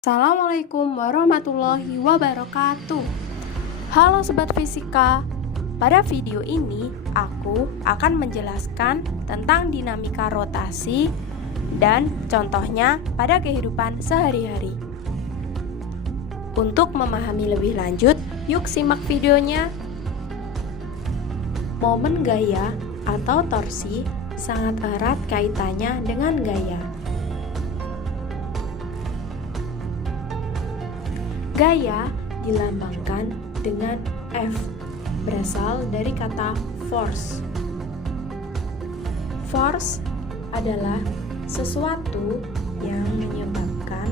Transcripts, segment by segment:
Assalamualaikum warahmatullahi wabarakatuh. Halo Sobat Fisika, pada video ini aku akan menjelaskan tentang dinamika rotasi dan contohnya pada kehidupan sehari-hari. Untuk memahami lebih lanjut, yuk simak videonya. Momen gaya atau torsi sangat erat kaitannya dengan gaya. Gaya dilambangkan dengan F, berasal dari kata force. Force adalah sesuatu yang menyebabkan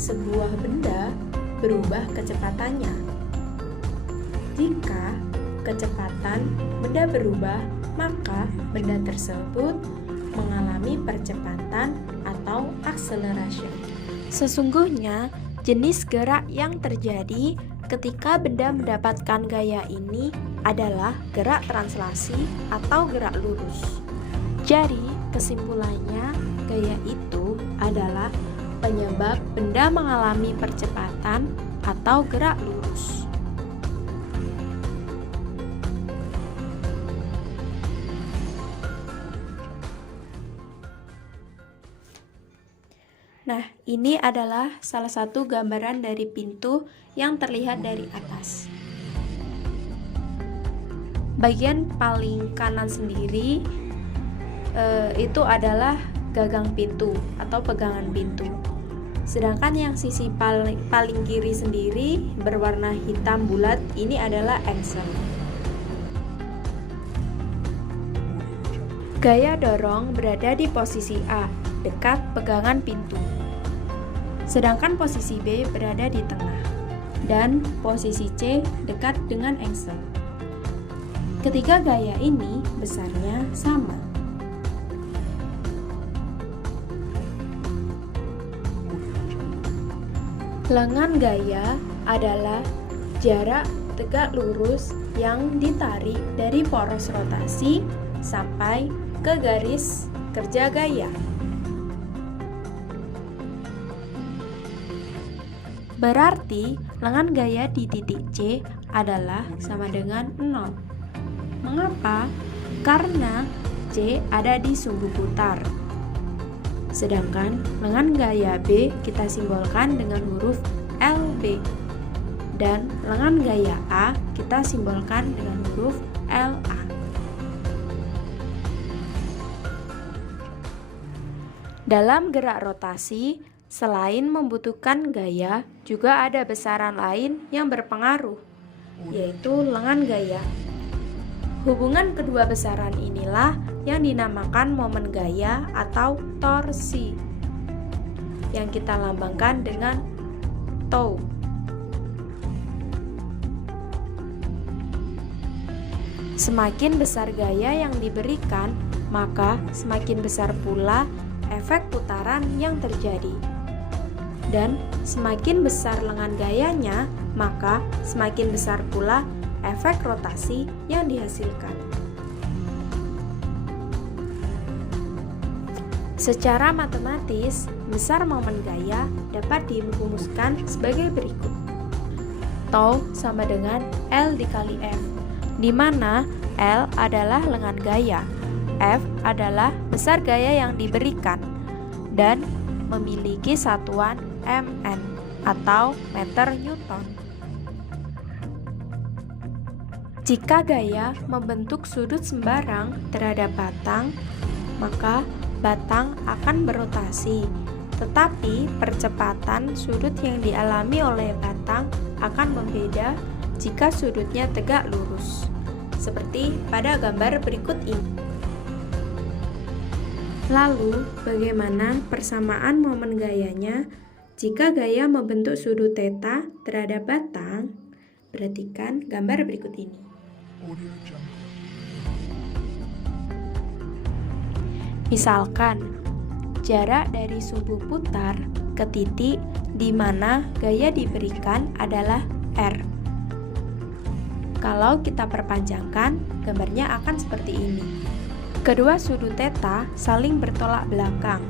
sebuah benda berubah kecepatannya. Jika kecepatan benda berubah, maka benda tersebut mengalami percepatan atau acceleration. Sesungguhnya, jenis gerak yang terjadi ketika benda mendapatkan gaya ini adalah gerak translasi atau gerak lurus. Jadi, kesimpulannya, gaya itu adalah penyebab benda mengalami percepatan atau gerak lurus. Nah, ini adalah salah satu gambaran dari pintu yang terlihat dari atas. Bagian paling kanan sendiri itu adalah gagang pintu atau pegangan pintu. Sedangkan yang sisi paling kiri sendiri berwarna hitam bulat ini adalah engsel. Gaya dorong berada di posisi A, dekat pegangan pintu. Sedangkan posisi B berada di tengah dan posisi C dekat dengan engsel. Ketiga gaya ini besarnya sama. Lengan gaya adalah jarak tegak lurus yang ditarik dari poros rotasi sampai ke garis kerja gaya. Berarti lengan gaya di titik C adalah sama dengan 0. Mengapa? Karena C ada di sumbu putar. Sedangkan lengan gaya B kita simbolkan dengan huruf LB. Dan lengan gaya A kita simbolkan dengan huruf LA. Dalam gerak rotasi, selain membutuhkan gaya, juga ada besaran lain yang berpengaruh, yaitu lengan gaya. Hubungan kedua besaran inilah yang dinamakan momen gaya atau torsi, yang kita lambangkan dengan tau. Semakin besar gaya yang diberikan, maka semakin besar pula efek putaran yang terjadi. Dan semakin besar lengan gayanya, maka semakin besar pula efek rotasi yang dihasilkan. Secara matematis, besar momen gaya dapat dirumuskan sebagai berikut. Tau sama dengan L dikali F, di mana L adalah lengan gaya, F adalah besar gaya yang diberikan, dan memiliki satuan Mn atau meter Newton. Jika gaya membentuk sudut sembarang terhadap batang, maka batang akan berotasi, tetapi percepatan sudut yang dialami oleh batang akan berbeda jika sudutnya tegak lurus, seperti pada gambar berikut ini. Lalu, bagaimana persamaan momen gayanya jika gaya membentuk sudut theta terhadap batang? Perhatikan gambar berikut ini. Misalkan, jarak dari sumbu putar ke titik di mana gaya diberikan adalah R. Kalau kita perpanjangkan, gambarnya akan seperti ini. Kedua sudut theta saling bertolak belakang,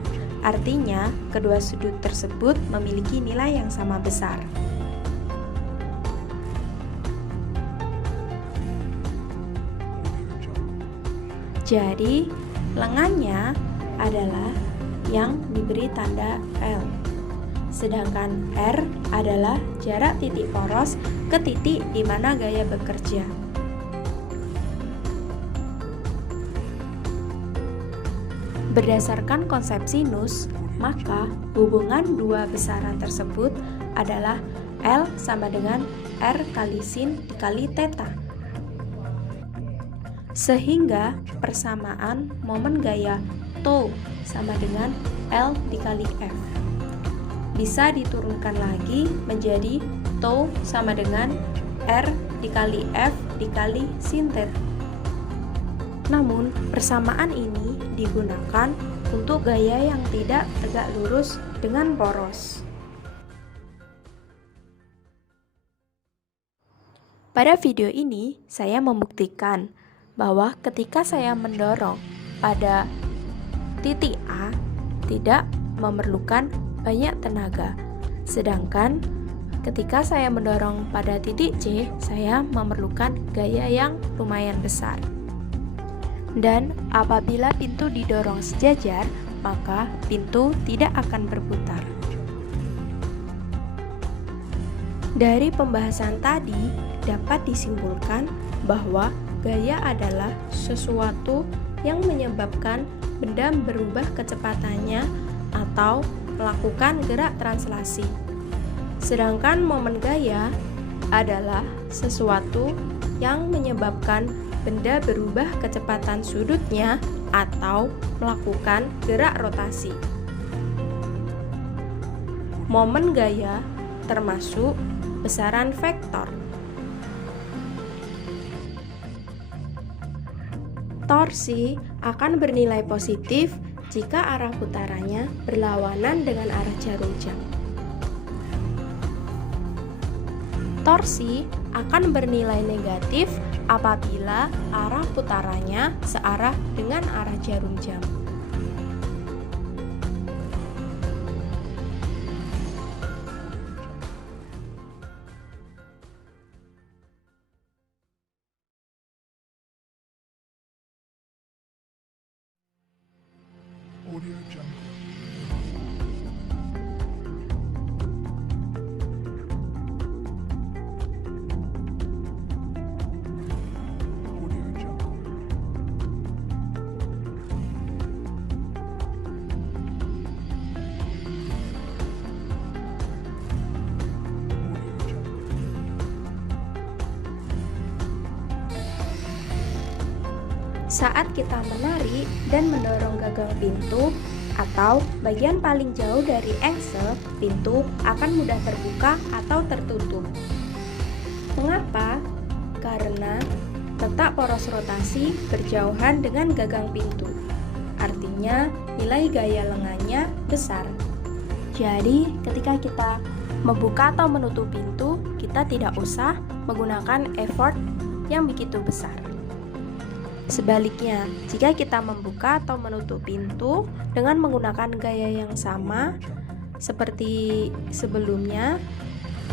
Artinya, kedua sudut tersebut memiliki nilai yang sama besar. Jadi, lengannya adalah yang diberi tanda L. Sedangkan R adalah jarak titik poros ke titik di mana gaya bekerja. Berdasarkan konsep sinus, maka hubungan dua besaran tersebut adalah L sama dengan R kali sin dikali theta. Sehingga persamaan momen gaya tau sama dengan L dikali F. Bisa diturunkan lagi menjadi tau sama dengan R dikali F dikali sin theta. Namun, persamaan ini digunakan untuk gaya yang tidak tegak lurus dengan poros. Pada video ini, saya membuktikan bahwa ketika saya mendorong pada titik A tidak memerlukan banyak tenaga, sedangkan ketika saya mendorong pada titik C, saya memerlukan gaya yang lumayan besar. Dan apabila pintu didorong sejajar, maka pintu tidak akan berputar. Dari pembahasan tadi dapat disimpulkan bahwa gaya adalah sesuatu yang menyebabkan benda berubah kecepatannya atau melakukan gerak translasi. Sedangkan momen gaya adalah sesuatu yang menyebabkan benda berubah kecepatan sudutnya atau melakukan gerak rotasi. Momen gaya termasuk besaran vektor. Torsi akan bernilai positif jika arah putarannya berlawanan dengan arah jarum jam. Torsi akan bernilai negatif apabila arah putarannya searah dengan arah jarum jam. Audio Jungle. Audio Jungle. Audio Jungle. Saat kita menarik dan mendorong gagang pintu atau bagian paling jauh dari engsel, pintu akan mudah terbuka atau tertutup. Mengapa? Karena letak poros rotasi berjauhan dengan gagang pintu. Artinya, nilai gaya lengannya besar. Jadi, ketika kita membuka atau menutup pintu, kita tidak usah menggunakan effort yang begitu besar. Sebaliknya, jika kita membuka atau menutup pintu dengan menggunakan gaya yang sama seperti sebelumnya,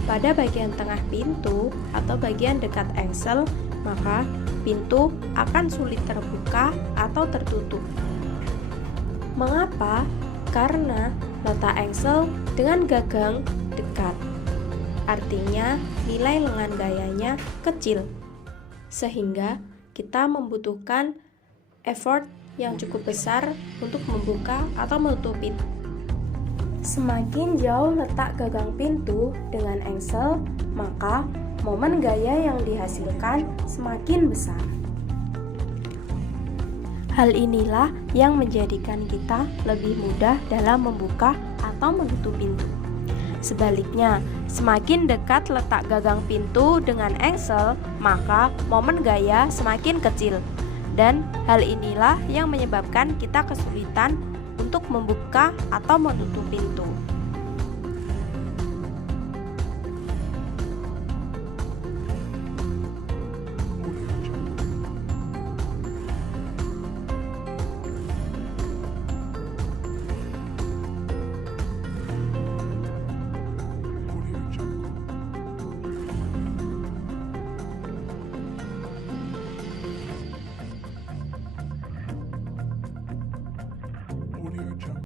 pada bagian tengah pintu atau bagian dekat engsel, maka pintu akan sulit terbuka atau tertutup. Mengapa? Karena letak engsel dengan gagang dekat. Artinya, nilai lengan gayanya kecil, sehingga kita membutuhkan effort yang cukup besar untuk membuka atau menutup pintu. Semakin jauh letak gagang pintu dengan engsel, maka momen gaya yang dihasilkan semakin besar. Hal inilah yang menjadikan kita lebih mudah dalam membuka atau menutup pintu. Sebaliknya, semakin dekat letak gagang pintu dengan engsel, maka momen gaya semakin kecil. Dan hal inilah yang menyebabkan kita kesulitan untuk membuka atau menutup pintu. Audio Jungle.